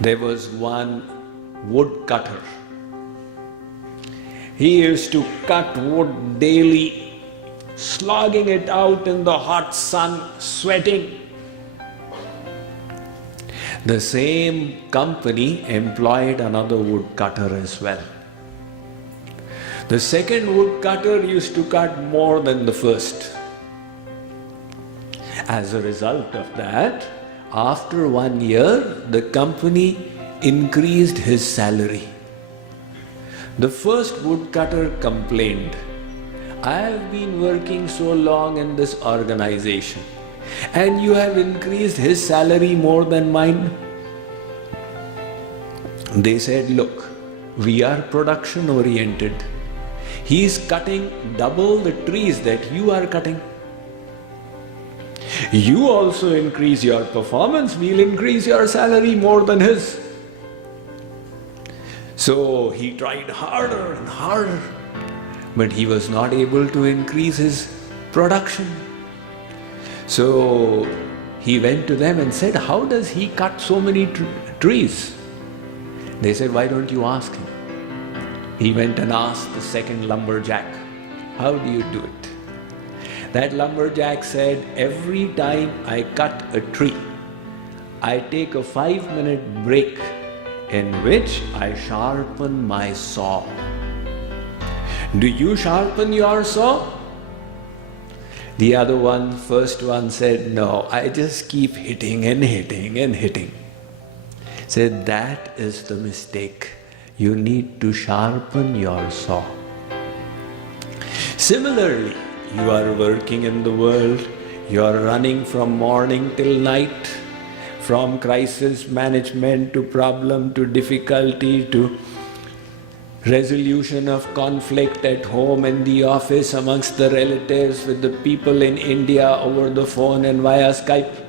There was one woodcutter. He used to cut wood daily, slogging it out in the hot sun, sweating. The same company employed another woodcutter as well. The second woodcutter used to cut more than the first. As a result of that, after 1 year, the company increased his salary. The first woodcutter complained, "I have been working so long in this organization, and you have increased his salary more than mine." They said, "Look, we are production oriented. He is cutting double the trees that you are cutting. You also increase your performance, we'll increase your salary more than his." So he tried harder and harder, but he was not able to increase his production. So he went to them and said, "How does he cut so many trees?" They said, "Why don't you ask him?" He went and asked the second lumberjack, "How do you do it?" That lumberjack said, "Every time I cut a tree, I take a 5-minute break in which I sharpen my saw." "Do you sharpen your saw?" The first one said, "No, I just keep hitting and hitting and hitting." Said, "That is the mistake. You need to sharpen your saw." Similarly, you are working in the world, you are running from morning till night, from crisis management to problem to difficulty to resolution of conflict at home and the office, amongst the relatives, with the people in India, over the phone and via Skype.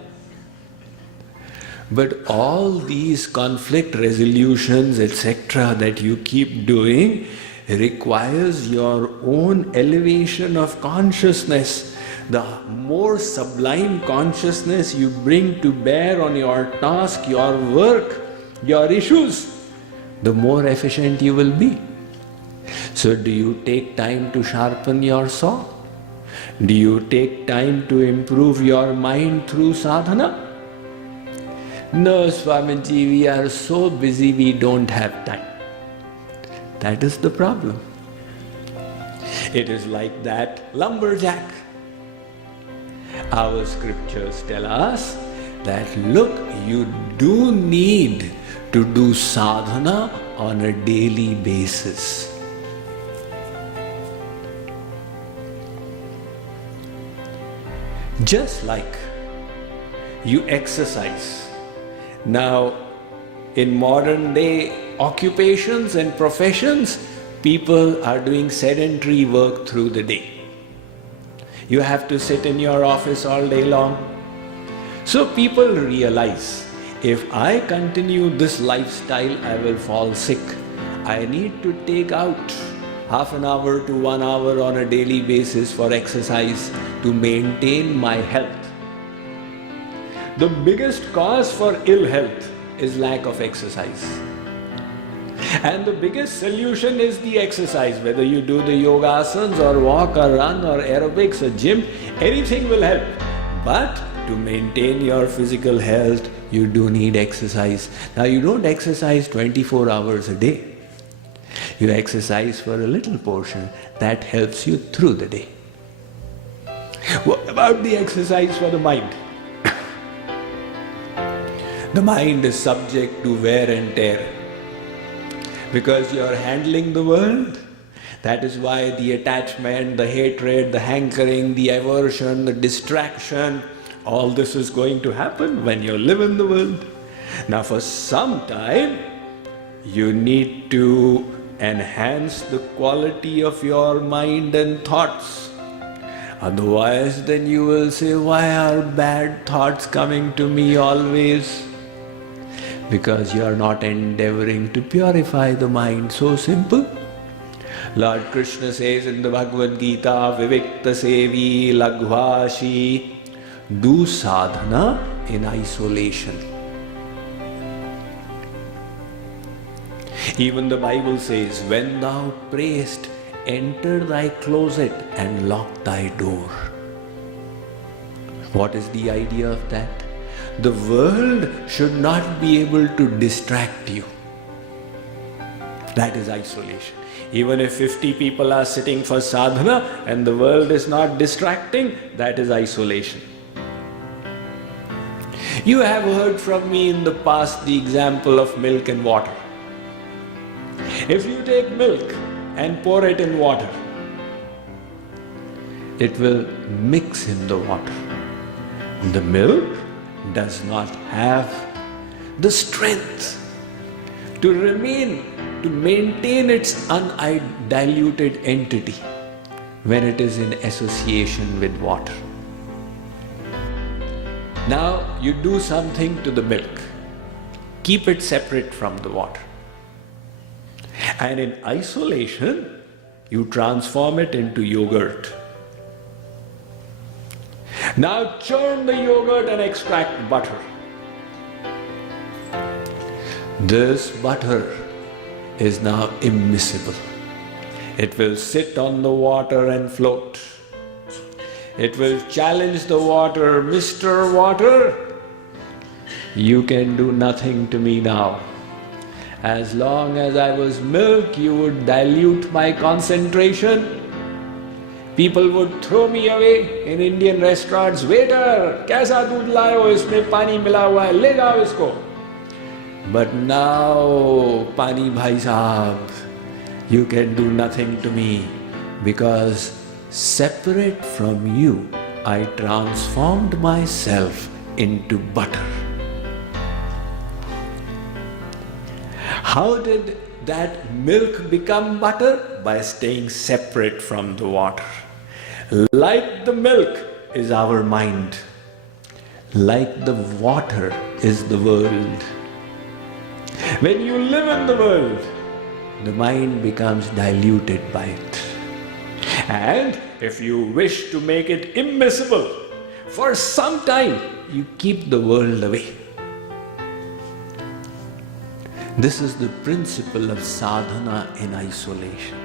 But all these conflict resolutions, etc., that you keep doing requires your own elevation of consciousness. The more sublime consciousness you bring to bear on your task, your work, your issues, the more efficient you will be. So do you take time to sharpen your saw? Do you take time to improve your mind through sadhana? "No, Swamiji, we are so busy we don't have time." That is the problem. It is like that lumberjack. Our scriptures tell us that, look, you do need to do sadhana on a daily basis. Just like you exercise. Now, in modern day occupations and professions, people are doing sedentary work through the day. You have to sit in your office all day long. So people realize, if I continue this lifestyle, I will fall sick. I need to take out half an hour to 1 hour on a daily basis for exercise to maintain my health. The biggest cause for ill health is lack of exercise. And the biggest solution is the exercise. Whether you do the yoga asanas or walk or run or aerobics or gym, anything will help. But to maintain your physical health, you do need exercise. Now, you don't exercise 24 hours a day. You exercise for a little portion that helps you through the day. What about the exercise for the mind? The mind is subject to wear and tear because you are handling the world. That is why the attachment, the hatred, the hankering, the aversion, the distraction, all this is going to happen when you live in the world. Now, for some time, you need to enhance the quality of your mind and thoughts. Otherwise, then you will say, "Why are bad thoughts coming to me always?" Because you are not endeavoring to purify the mind. So simple. Lord Krishna says in the Bhagavad Gita, "Vivikta sevi laghvashi," do sadhana in isolation. Even the Bible says, when thou prayest, enter thy closet and lock thy door. What is the idea of that? The world should not be able to distract you. That is isolation. Even if 50 people are sitting for sadhana and the world is not distracting, that is isolation. You have heard from me in the past the example of milk and water. If you take milk and pour it in water, it will mix in the water. The milk does not have the strength to maintain its undiluted entity when it is in association with water. Now you do something to the milk. Keep it separate from the water. And in isolation, you transform it into yogurt. Now churn the yogurt and extract butter. This butter is now immiscible. It will sit on the water and float. It will challenge the water, Mr. Water, you can do nothing to me now. As long as I was milk, you would dilute my concentration. People would throw me away in Indian restaurants. Waiter, kaisa doodh laaye ho? Isme pani mila hua hai, le jao isko. But now, Pani Bhai Sahab, you can do nothing to me because separate from you, I transformed myself into butter. How did that milk become butter? By staying separate from the water. Like the milk is our mind. Like the water is the world. When you live in the world, the mind becomes diluted by it. And if you wish to make it immiscible, for some time you keep the world away. This is the principle of sadhana in isolation.